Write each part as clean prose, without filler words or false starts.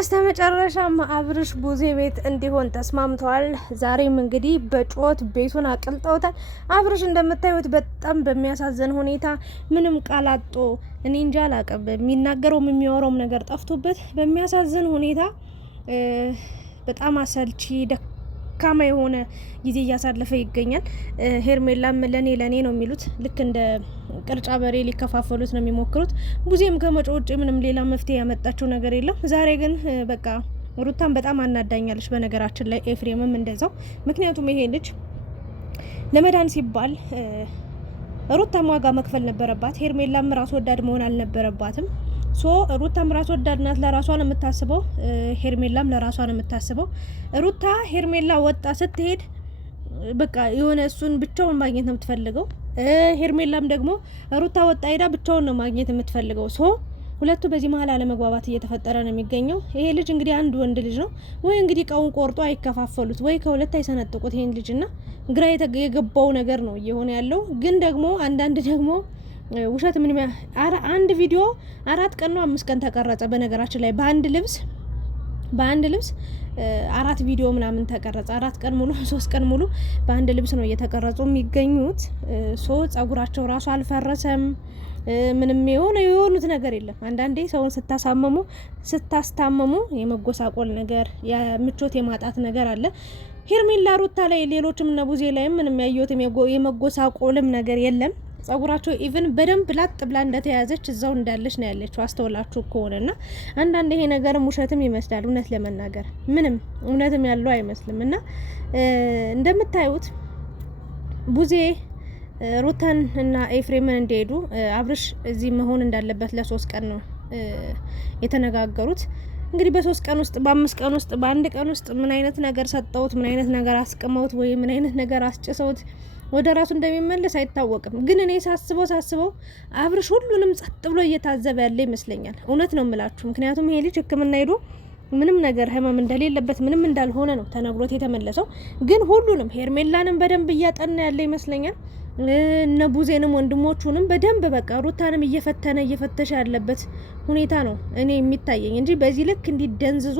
በስተመጨረሻም አብርሽ ቡዜ ቤት እንዲሆን ተስማምተዋል። ዛሬም እንግዲህ በጩኸት ቤቱን አቅልጠውታል። አብርሽ እንደምታዩት በጣም በሚያሳዝን ሁኔታ ምንም ቃል አጥቶ እኔ እንጃ አላቅም፣ የሚናገረውም የሚያወራውም ነገር ጠፍቶበት በሚያሳዝን ሁኔታ በጣም አሰልቺ ደካማ የሆነ ጊዜ እያሳለፈ ይገኛል። ሄርሜላም ለኔ ነው የሚሉት፣ ልክ እንደ ቅርጫ በሬ ሊከፋፈሉት ነው የሚሞክሩት። ቡዜም ከመጮ ውጭ ምንም ሌላ መፍትሄ ያመጣችው ነገር የለም። ዛሬ ግን በቃ ሩታን በጣም አናዳኛለች። በነገራችን ላይ ኤፍሬምም እንደዛው። ምክንያቱም ይሄ ልጅ ለመዳን ሲባል ሩታም ዋጋ መክፈል ነበረባት። ሄርሜላም ራስ ወዳድ መሆን አልነበረባትም። ሩታም ራስ ወዳድ ናት፣ ለራሷ ነው የምታስበው። ሄርሜላም ለራሷ ነው የምታስበው። ሩታ ሄርሜላ ወጣ ስትሄድ በቃ የሆነ እሱን ብቻውን ማግኘት ነው የምትፈልገው። ሄርሜላም ደግሞ ሩታ ወጣ ሄዳ ብቻውን ነው ማግኘት የምትፈልገው። ሁለቱ በዚህ መሀል አለመግባባት እየተፈጠረ ነው የሚገኘው። ይሄ ልጅ እንግዲህ አንድ ወንድ ልጅ ነው ወይ እንግዲህ እቃውን ቆርጦ አይከፋፈሉት ወይ ከሁለት አይሰነጥቁት ይሄን ልጅና ግራ የገባው ነገር ነው እየሆነ ያለው። ግን ደግሞ አንዳንድ ደግሞ ውሸት ምን አንድ ቪዲዮ 4 ቀን ነው 5 ቀን ተቀረጸ። በነገራችን ላይ በአንድ ልብስ 4 ቪዲዮ ምናምን ተቀረጸ። 4 ቀን ሙሉ 3 ቀን ሙሉ በአንድ ልብስ ነው እየተቀረጹ የሚገኙት። ጸጉራቸው ራሱ አልፈረሰም። ምንም የሆኑት ነገር የለም። አንዳንዴ ሰውን ስታስታመሙ የመጎሳቆል ነገር፣ የምቾት የማጣት ነገር አለ። ሄርሜላ ሩታ ላይ ሌሎችም እነ ቡዜ ላይም ምንም ያየሁት የመጎሳቆልም ነገር የለም። ጸጉራቸው ኢቭን በደንብ ላጥ ብላ እንደተያዘች እዛው እንዳለች ነው ያለችው። አስተውላችሁ ከሆነና አንዳንድ ይሄ ነገርም ውሸትም ይመስላል። እውነት ለመናገር ምንም እውነትም ያለው አይመስልም። እና እንደምታዩት ቡዜ ሩታን እና ኤፍሬምን እንደሄዱ አብርሽ እዚህ መሆን እንዳለበት ለ3 ቀን ነው የተነጋገሩት። እንግዲህ በ3 ቀን ውስጥ በ5 ቀን ውስጥ በአንድ ቀን ውስጥ ምን አይነት ነገር ሰጠውት፣ ምን አይነት ነገር አስቀመውት ወይ ምን አይነት ነገር አስጭሰውት ወደ ራሱ እንደሚመለስ አይታወቅም። ግን እኔ ሳስበው አብርሽ ሁሉንም ጸጥ ብሎ እየታዘበ ያለ ይመስለኛል። እውነት ነው የምላችሁ። ምክንያቱም ይሄ ልጅ ሕክምና ሄዶ ምንም ነገር ህመም እንደሌለበት ምንም እንዳልሆነ ነው ተነግሮት የተመለሰው። ግን ሁሉንም ሄርሜላንም በደንብ እያጠና ያለ ይመስለኛል። እነ ቡዜንም ወንድሞቹንም በደንብ በቃ ሩታንም እየፈተሸ ያለበት ሁኔታ ነው እኔ የሚታየኝ እንጂ በዚህ ልክ እንዲደንዝዞ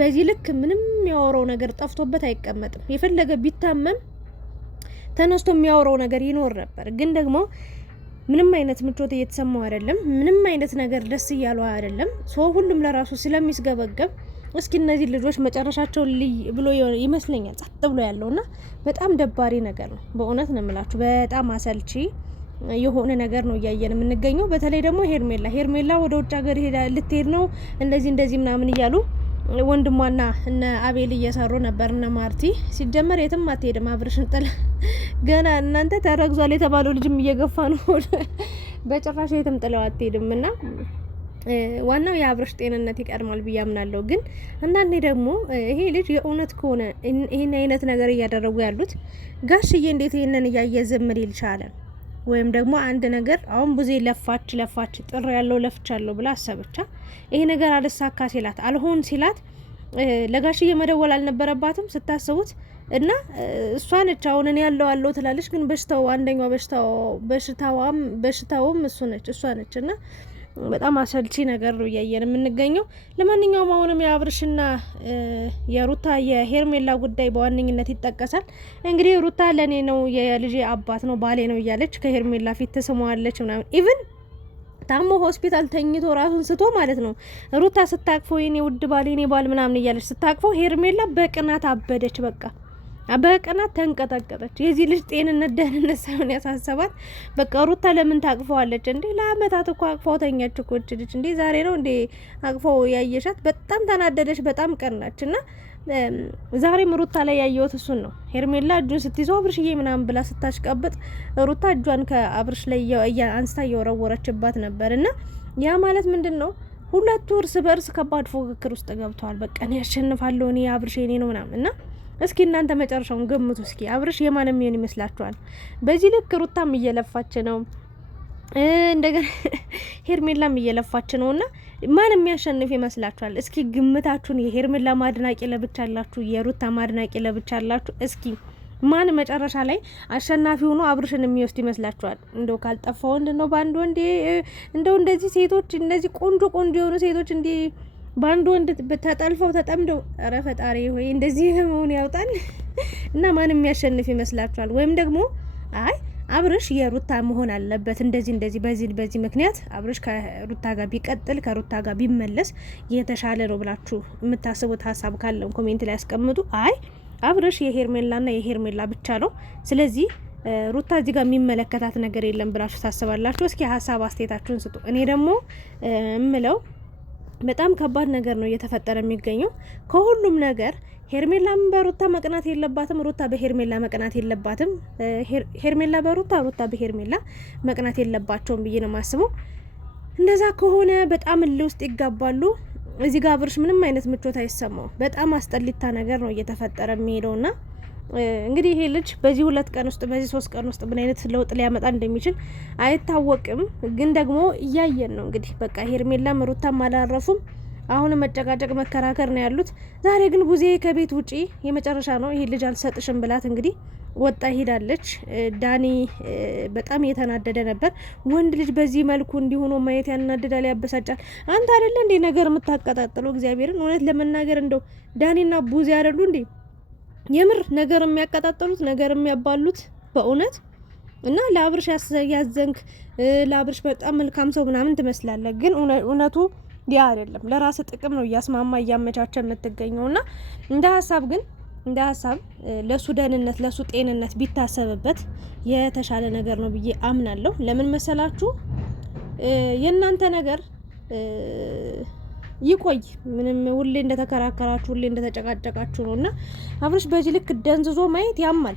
በዚህ ልክ ምንም የሚያወራው ነገር ጠፍቶበት አይቀመጥም። የፈለገ ቢታመም ተነስቶ የሚያወራው ነገር ይኖር ነበር። ግን ደግሞ ምንም አይነት ምቾት እየተሰማው አይደለም። ምንም አይነት ነገር ደስ እያለው አይደለም። ሁሉም ለራሱ ስለሚስገበገብ እስኪ እነዚህ ልጆች መጨረሻቸውን ብሎ ይመስለኛል ጸጥ ብሎ ያለውና በጣም ደባሪ ነገር ነው። በእውነት ነው የምላችሁ። በጣም አሰልቺ የሆነ ነገር ነው እያየን የምንገኘው። በተለይ ደግሞ ሄርሜላ ወደ ውጭ ሀገር ልትሄድ ነው እንደዚህ ምናምን እያሉ ወንድሟና እነ አቤል እየሰሩ ነበር። እነ ማርቲ ሲጀመር የትም አትሄድም አብርሽን ጥላ። ገና እናንተ ተረግዟል የተባለው ልጅም እየገፋ ነው። በጭራሽ የትም ጥለው አትሄድም። እና ዋናው የአብርሽ ጤንነት ይቀድማል ብዬ አምናለሁ። ግን አንዳንዴ ደግሞ ይሄ ልጅ የእውነት ከሆነ ይሄን አይነት ነገር እያደረጉ ያሉት ጋሽዬ እንዴት ይሄንን እያየ ዝም ሊል ቻለ? ወይም ደግሞ አንድ ነገር አሁን ቡዜ ለፋች ጥር ያለው ለፍቻለሁ ብላ አሰበቻ። ይሄ ነገር አልሳካ ሲላት አልሆን ሲላት ለጋሽዬ መደወል አልነበረባትም ስታስቡት። እና እሷ ነች አሁን እኔ ያለው ትላለች። ግን አንደኛው በሽታውም እሷ ነች። እና በጣም አሰልቺ ነገር ነው እያየን የምንገኘው። ለማንኛውም አሁንም የአብርሽና የሩታ የሄርሜላ ጉዳይ በዋነኝነት ይጠቀሳል። እንግዲህ ሩታ ለኔ ነው የልጄ አባት ነው ባሌ ነው እያለች ከሄርሜላ ፊት ትስመዋለች ምናምን። ኢቭን ታሞ ሆስፒታል ተኝቶ ራሱን ስቶ ማለት ነው ሩታ ስታቅፈው የኔ ውድ ባሌ የኔ ባል ምናምን እያለች ስታቅፈው ሄርሜላ በቅናት አበደች። በቅናት ተንቀጠቀጠች። የዚህ ልጅ ጤንነት ደህንነት ሳይሆን ያሳሰባት በቃ ሩታ ለምን ታቅፈዋለች እንዴ? ለአመታት እኮ አቅፋው ተኛች እኮ ልጅ እንዴ! ዛሬ ነው እንዴ አቅፋው ያየሻት? በጣም ተናደደች፣ በጣም ቀናች። እና ዛሬም ሩታ ላይ ያየሁት እሱን ነው። ሄርሜላ እጁን ስትይዘው አብርሽዬ ምናምን ብላ ስታሽቀብጥ ሩታ እጇን ከአብርሽ ላይ አንስታ እየወረወረችባት ነበር። እና ያ ማለት ምንድን ነው? ሁለቱ እርስ በእርስ ከባድ ፉክክር ውስጥ ገብተዋል። በቃ እኔ ያሸንፋለሁ፣ እኔ አብርሽ የኔ ነው ምናምን። እና እስኪ እናንተ መጨረሻውን ገምቱ። እስኪ አብርሽ የማንም ይሆን ይመስላችኋል? በዚህ ልክ ሩታም እየለፋች ነው፣ እንደገና ሄርሜላም እየለፋች ነው። እና ማን የሚያሸንፍ ይመስላችኋል? እስኪ ግምታችሁን። የሄርሜላ ማድናቂ ለብቻ አላችሁ፣ የሩታ ማድናቂ ለብቻ አላችሁ። እስኪ ማን መጨረሻ ላይ አሸናፊ ሆኖ አብርሽን የሚወስድ ይመስላችኋል? እንደው ካልጠፋው እንደው ባንድ ወንዴ እንደው እንደዚህ ሴቶች እንደዚህ ቆንጆ የሆኑ ሴቶች እንዲ በአንድ ወንድ ተጠልፈው ተጠምደው፣ ኧረ ፈጣሪ ሆይ እንደዚህ መሆን ያውጣል። እና ማንም የሚያሸንፍ ይመስላችኋል? ወይም ደግሞ አይ አብርሽ የሩታ መሆን አለበት እንደዚህ በዚህ ምክንያት አብርሽ ከሩታ ጋር ቢቀጥል ከሩታ ጋር ቢመለስ የተሻለ ነው ብላችሁ የምታስቡት ሀሳብ ካለም ኮሜንት ላይ ያስቀምጡ። አይ አብርሽ የሄርሜላና የሄርሜላ ብቻ ነው፣ ስለዚህ ሩታ እዚህ ጋር የሚመለከታት ነገር የለም ብላችሁ ታስባላችሁ? እስኪ ሀሳብ አስተያየታችሁን ስጡ። እኔ ደግሞ እምለው በጣም ከባድ ነገር ነው እየተፈጠረ የሚገኘው። ከሁሉም ነገር ሄርሜላም በሩታ መቅናት የለባትም፣ ሩታ በሄርሜላ መቅናት የለባትም። ሄርሜላ በሩታ ሩታ በሄርሜላ መቅናት የለባቸውም ብዬ ነው የማስበው። እንደዛ ከሆነ በጣም እልህ ውስጥ ይጋባሉ። እዚህ ጋር አብርሽ ምንም አይነት ምቾት አይሰማው። በጣም አስጠሊታ ነገር ነው እየተፈጠረ የሚሄደውና እንግዲህ ይሄ ልጅ በዚህ 2 ቀን ውስጥ በዚህ 3 ቀን ውስጥ ምን አይነት ለውጥ ሊያመጣ እንደሚችል አይታወቅም። ግን ደግሞ እያየን ነው እንግዲህ በቃ ሄርሜላም ሩታም አላረፉም። አሁን መጨቃጨቅ መከራከር ነው ያሉት። ዛሬ ግን ቡዜ ከቤት ውጪ የመጨረሻ ነው ይሄ ልጅ አልሰጥሽም ብላት እንግዲህ ወጣ ሄዳለች። ዳኒ በጣም እየተናደደ ነበር። ወንድ ልጅ በዚህ መልኩ እንዲሆኑ ማየት ያናድዳል፣ ያበሳጫል። አንተ አይደለ እንዴ ነገር የምታቀጣጥለው? እግዚአብሔርን እውነት ለመናገር እንደው ዳኒና ቡዜ አይደሉ እንዴ የምር ነገር የሚያቀጣጥሉት ነገር የሚያባሉት በእውነት? እና ለአብርሽ ያዘንክ ለአብርሽ በጣም መልካም ሰው ምናምን ትመስላለህ፣ ግን እውነቱ ያ አይደለም። ለራስ ጥቅም ነው እያስማማ እያመቻቸ የምትገኘውና እንደ ሀሳብ ለሱ ደህንነት ለሱ ጤንነት ቢታሰብበት የተሻለ ነገር ነው ብዬ አምናለሁ። ለምን መሰላችሁ? የእናንተ ነገር ይቆይ ምንም ሁሌ እንደተከራከራችሁ ሁሌ እንደተጨቃጨቃችሁ ነውና አብርሽ በዚህ ልክ ደንዝዞ ማየት ያማል።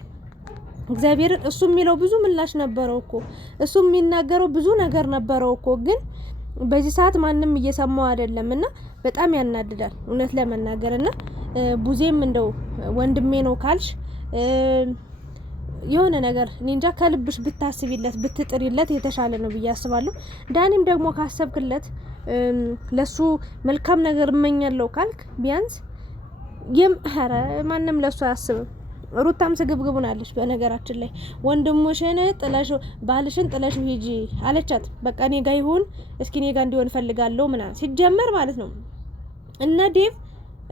እግዚአብሔርን እሱ የሚለው ብዙ ምላሽ ነበረው እኮ እሱ የሚናገረው ብዙ ነገር ነበረው እኮ ግን በዚህ ሰዓት ማንም እየሰማው አይደለምና በጣም ያናድዳል እውነት ለመናገርና ቡዜም እንደው ወንድሜ ነው ካልሽ የሆነ ነገር እንጃ ከልብሽ ብታስቢለት ብትጥሪለት የተሻለ ነው ብዬ አስባለሁ። ዳኒም ደግሞ ካሰብክለት ለሱ መልካም ነገር እመኛለሁ ካልክ ቢያንስ ኧረ ማንም ለሱ አያስብም። ሩታም ስግብግቡናለች። በነገራችን ላይ ወንድሙሽን ጥለሽ ባልሽን ጥለሽ ሂጂ አለቻት። በቃ እኔ ጋር ይሁን እስኪ እኔ ጋር እንዲሆን ፈልጋለሁ ምናምን ሲጀመር ማለት ነው። እነ ዴቭ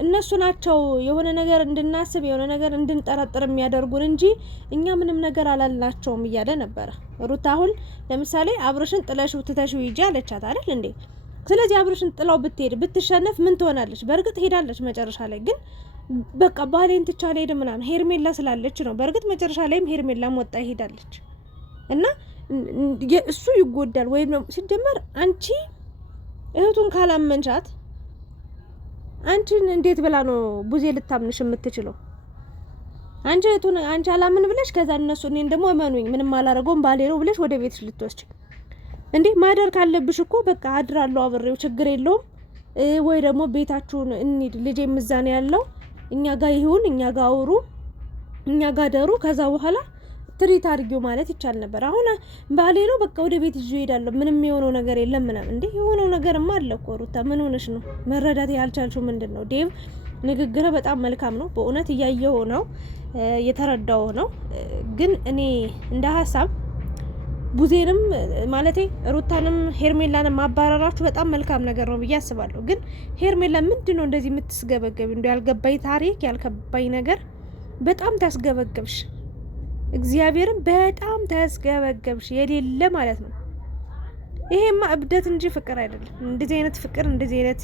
እነሱ ናቸው የሆነ ነገር እንድናስብ የሆነ ነገር እንድንጠረጥር የሚያደርጉን እንጂ እኛ ምንም ነገር አላልናቸውም እያለ ነበረ። ሩታ አሁን ለምሳሌ አብርሽን ጥለሽ ትተሽ ሂጂ አለቻት አይደል እንዴ? ስለዚህ አብርሽን ጥላው ብትሄድ ብትሸነፍ ምን ትሆናለች? በእርግጥ ሄዳለች መጨረሻ ላይ ግን በቃ ባሌን ትቻ ሄድ ምናምን ሄርሜላ ስላለች ነው። በእርግጥ መጨረሻ ላይም ሄርሜላም ወጣ ሄዳለች እና እሱ ይጎዳል ወይም ነው ሲጀመር አንቺ እህቱን ካላመንሻት አንቺን እንዴት ብላ ነው ቡዜ ልታምንሽ የምትችለው? አንቺ እህቱን አንቺ አላምን ብለሽ ከዛ እነሱ እኔን ደግሞ እመኑኝ ምንም አላረገውም ባሌ ነው ብለሽ ወደ ቤትሽ ልትወስጂ እንዴ? ማደር ካለብሽ እኮ በቃ አድራለሁ አብሬው ችግር የለውም ወይ ደግሞ ቤታችሁን እንሂድ ልጄ ምዛኔ ያለው እኛ ጋር ይሁን እኛ ጋር አውሩ እኛ ጋር ደሩ ከዛ በኋላ ትሪት አድርጊው ማለት ይቻል ነበር። አሁን ባሌ ነው በቃ ወደ ቤት ይዤ እሄዳለሁ ምንም የሆነው ነገር የለም ምናምን እንዴ? የሆነው ነገርማ አለ እኮ ሩታ ምን ሆነሽ ነው? መረዳት ያልቻልሽው ምንድን ነው? ዴቭ ንግግር በጣም መልካም ነው በእውነት እያየው ነው የተረዳው ነው። ግን እኔ እንደ ሀሳብ ቡዜንም ማለቴ ሩታንም ሄርሜላንም ማባረራችሁ በጣም መልካም ነገር ነው ብዬ አስባለሁ። ግን ሄርሜላ ምንድን ነው እንደዚህ የምትስገበገብ? እንደ ያልገባኝ ታሪክ ያልገባኝ ነገር በጣም ታስገበገብሽ። እግዚአብሔርን በጣም ታስገበገብሽ የሌለ ማለት ነው። ይሄማ እብደት እንጂ ፍቅር አይደለም። እንደዚህ አይነት ፍቅር እንደዚህ አይነት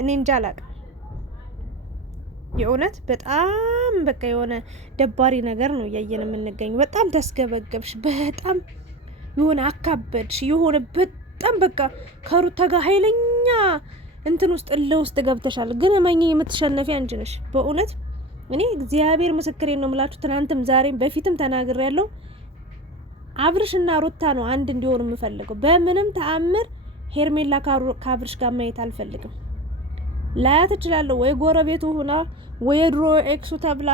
እኔ እንጃ አላውቅም። የእውነት በጣም በቃ የሆነ ደባሪ ነገር ነው እያየን የምንገኘው። በጣም ታስገበገብሽ፣ በጣም የሆነ አካበድሽ፣ የሆነ በጣም በቃ ከሩታ ጋር ኃይለኛ እንትን ውስጥ ውስጥ ገብተሻል። ግን እመኚ የምትሸነፊ አንቺ ነሽ በእውነት። እኔ እግዚአብሔር ምስክሬን ነው የምላችሁ። ትናንትም ዛሬም በፊትም ተናግሬያለሁ። አብርሽና ሩታ ነው አንድ እንዲሆኑ የምፈልገው። በምንም ተአምር ሄርሜላ ከአብርሽ ጋር ማየት አልፈልግም። ላያት እችላለሁ ወይ ጎረቤቱ ሆና ወይ ድሮ ኤክሱ ተብላ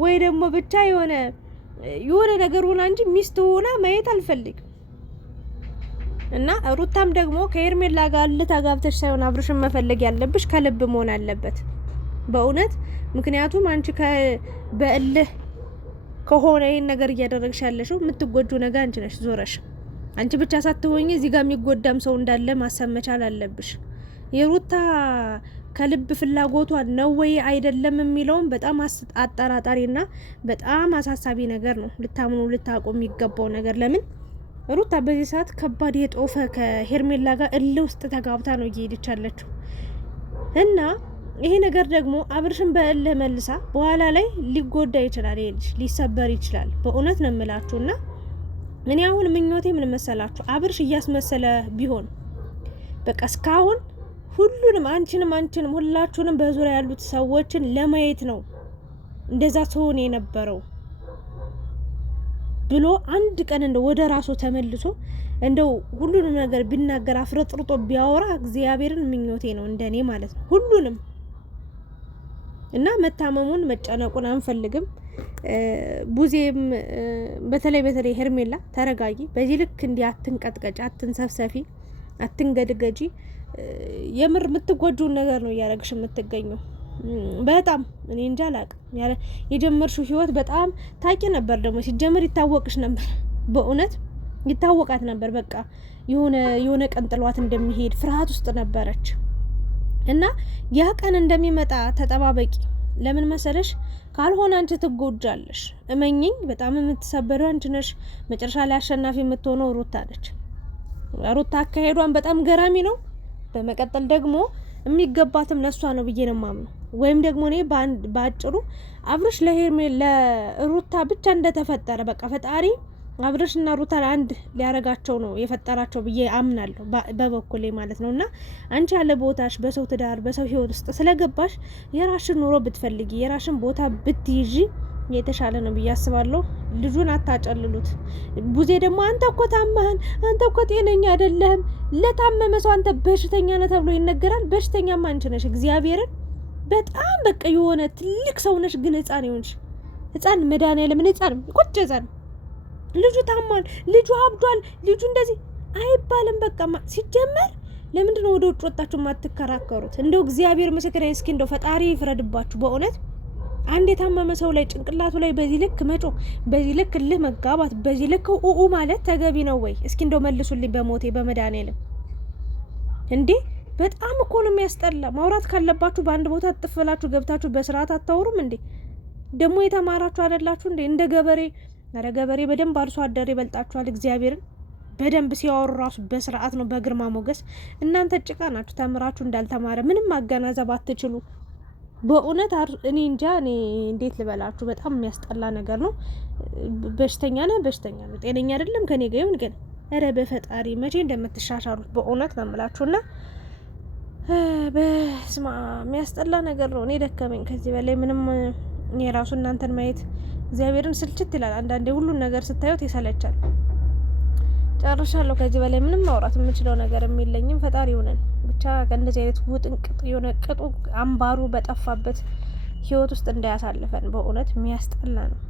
ወይ ደግሞ ብቻ የሆነ ነገር ሆና እንጂ ሚስት ሆና ማየት አልፈልግም። እና ሩታም ደግሞ ከሄርሜላ ጋር ልታጋብተሽ ሳይሆን አብርሽን መፈለግ ያለብሽ ከልብ መሆን አለበት በእውነት። ምክንያቱም አንቺ በእልህ ከሆነ ይሄን ነገር እያደረግሽ ያለሽው የምትጎጁ ነገር አንቺ ነሽ ዞረሽ። አንቺ ብቻ ሳትሆኚ እዚህ ጋር የሚጎዳም ሰው እንዳለ ማሰብ መቻል አለብሽ። የሩታ ከልብ ፍላጎቷ ነው ወይ አይደለም የሚለውን በጣም አጠራጣሪና በጣም አሳሳቢ ነገር ነው። ልታምኑ ልታውቁ የሚገባው ነገር ለምን ሩታ በዚህ ሰዓት ከባድ የጦፈ ከሄርሜላ ጋር እልህ ውስጥ ተጋብታ ነው እየሄደች ያለችው እና ይሄ ነገር ደግሞ አብርሽን በእልህ መልሳ በኋላ ላይ ሊጎዳ ይችላል፣ ይሄ ልጅ ሊሰበር ይችላል። በእውነት ነው የምላችሁና እኔ አሁን ምኞቴ ምን መሰላችሁ? አብርሽ እያስመሰለ ቢሆን በቃ እስካሁን ሁሉንም አንቺንም ሁላችሁንም በዙሪያ ያሉት ሰዎችን ለማየት ነው እንደዛ ሰውን የነበረው ብሎ አንድ ቀን እንደው ወደ ራሱ ተመልሶ እንደው ሁሉንም ነገር ቢናገር አፍረጥርጦ ቢያወራ እግዚአብሔርን ምኞቴ ነው እንደኔ ማለት ነው ሁሉንም እና መታመሙን መጨነቁን አንፈልግም። ቡዜም በተለይ ሄርሜላ ተረጋጊ። በዚህ ልክ እንዲህ አትንቀጥቀጭ፣ አትንሰፍሰፊ፣ አትንገድገጂ። የምር የምትጎጂውን ነገር ነው እያደረግሽ የምትገኘው። በጣም እኔ እንጃ አላቅም። የጀመርሽው ህይወት በጣም ታቂ ነበር። ደግሞ ሲጀምር ይታወቅሽ ነበር፣ በእውነት ይታወቃት ነበር። በቃ የሆነ ቀን ጥሏት እንደሚሄድ ፍርሃት ውስጥ ነበረች እና ያ ቀን እንደሚመጣ ተጠባበቂ። ለምን መሰለሽ? ካልሆነ አንቺ ትጎጃለሽ። እመኚኝ፣ በጣም የምትሰበረው አንቺ ነሽ። መጨረሻ ላይ አሸናፊ የምትሆነው ሩታ ነች። ሩታ አካሄዷን በጣም ገራሚ ነው። በመቀጠል ደግሞ የሚገባትም ለሷ ነው ብዬ ነው የማምነው። ወይም ደግሞ እኔ ባጭሩ አብርሽ ለሩታ ብቻ እንደተፈጠረ በቃ ፈጣሪ አብርሽና ሩታ አንድ ሊያረጋቸው ነው የፈጠራቸው ብዬ አምናለሁ በበኩሌ ማለት ነውና አንቺ ያለ ቦታሽ በሰው ትዳር በሰው ህይወት ውስጥ ስለገባሽ የራሽን ኑሮ ብትፈልጊ የራሽን ቦታ ብትይዢ የተሻለ ነው ብዬ አስባለሁ። ልጁን አታጨልሉት። ቡዜ ደግሞ አንተ እኮ ታመህን፣ አንተ እኮ ጤነኛ አይደለህም፣ ለታመመ ሰው አንተ በሽተኛ ነህ ተብሎ ይነገራል። በሽተኛማ አንቺ ነሽ። እግዚአብሔርን በጣም በቃ የሆነ ትልቅ ሰው ነሽ፣ ግን ህፃን ይሆንሽ። ህፃን መድኃኒዓለምን ህፃን ቁጭ ህፃን ልጁ ታሟል፣ ልጁ አብዷል፣ ልጁ እንደዚህ አይባልም። በቃ ሲጀመር ለምንድን ነው ወደ ውጭ ወጣችሁ ማትከራከሩት? እንደው እግዚአብሔር ምስክሬ፣ እስኪ እንደው ፈጣሪ ይፍረድባችሁ በእውነት። አንድ የታመመ ሰው ላይ ጭንቅላቱ ላይ በዚህ ልክ መጮ፣ በዚህ ልክ ልህ መጋባት፣ በዚህ ልክ ኡኡ ማለት ተገቢ ነው ወይ? እስኪ እንደው መልሱልኝ በሞቴ በመድኃኒዓለም እንዴ! በጣም እኮ ነው የሚያስጠላ። ማውራት ካለባችሁ በአንድ ቦታ ጥፍላችሁ ገብታችሁ በስርዓት አታወሩም እንዴ? ደግሞ የተማራችሁ አይደላችሁ እንዴ? እንደ ገበሬ አረ ገበሬ በደንብ አርሶ አደር ይበልጣችኋል። እግዚአብሔርን በደንብ ሲያወሩ ራሱ በስርዓት ነው በግርማ ሞገስ። እናንተ ጭቃ ናችሁ። ተምራችሁ እንዳልተማረ ምንም ማገናዘብ አትችሉ። በእውነት እኔ እንጃ። እኔ እንዴት ልበላችሁ፣ በጣም የሚያስጠላ ነገር ነው። በሽተኛ ነው፣ ጤነኛ አይደለም። ከኔ ጋር ይሁን ግን አረ በፈጣሪ መቼ እንደምትሻሻሉት በእውነት ነው የምላችሁና በስማ የሚያስጠላ ነገር ነው። እኔ ደከመኝ ከዚህ በላይ ምንም። የራሱ እናንተን ማየት እግዚአብሔርን ስልችት ይላል አንዳንዴ። ሁሉን ነገር ስታዩት ይሰለቻል። ጨርሻለሁ። ከዚህ በላይ ምንም ማውራት የምችለው ነገር የለኝም። ፈጣሪ ይሁነን ብቻ ከእንደዚህ አይነት ውጥንቅጥ የሆነ ቅጡ አምባሩ በጠፋበት ህይወት ውስጥ እንዳያሳልፈን። በእውነት የሚያስጠላ ነው።